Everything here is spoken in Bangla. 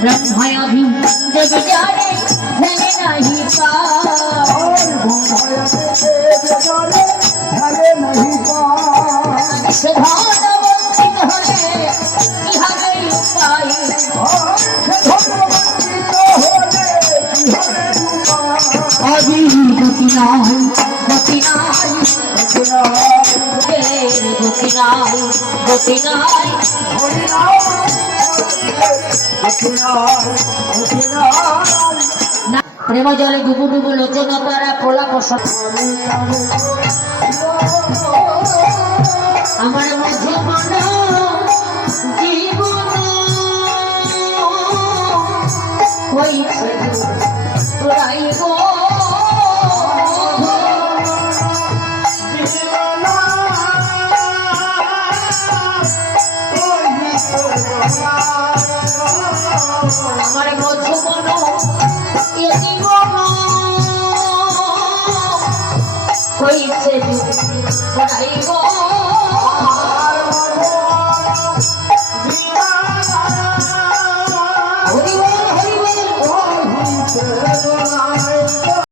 ब्रह्मायाधि देव जाने भले नहीं प्रेम जले डुबु डुबु लोचन तारा प्रलाप আমার মধ্যে মন জীবন হইছে রাইব আমার মধ্যে মন জীবন হইছে রাইব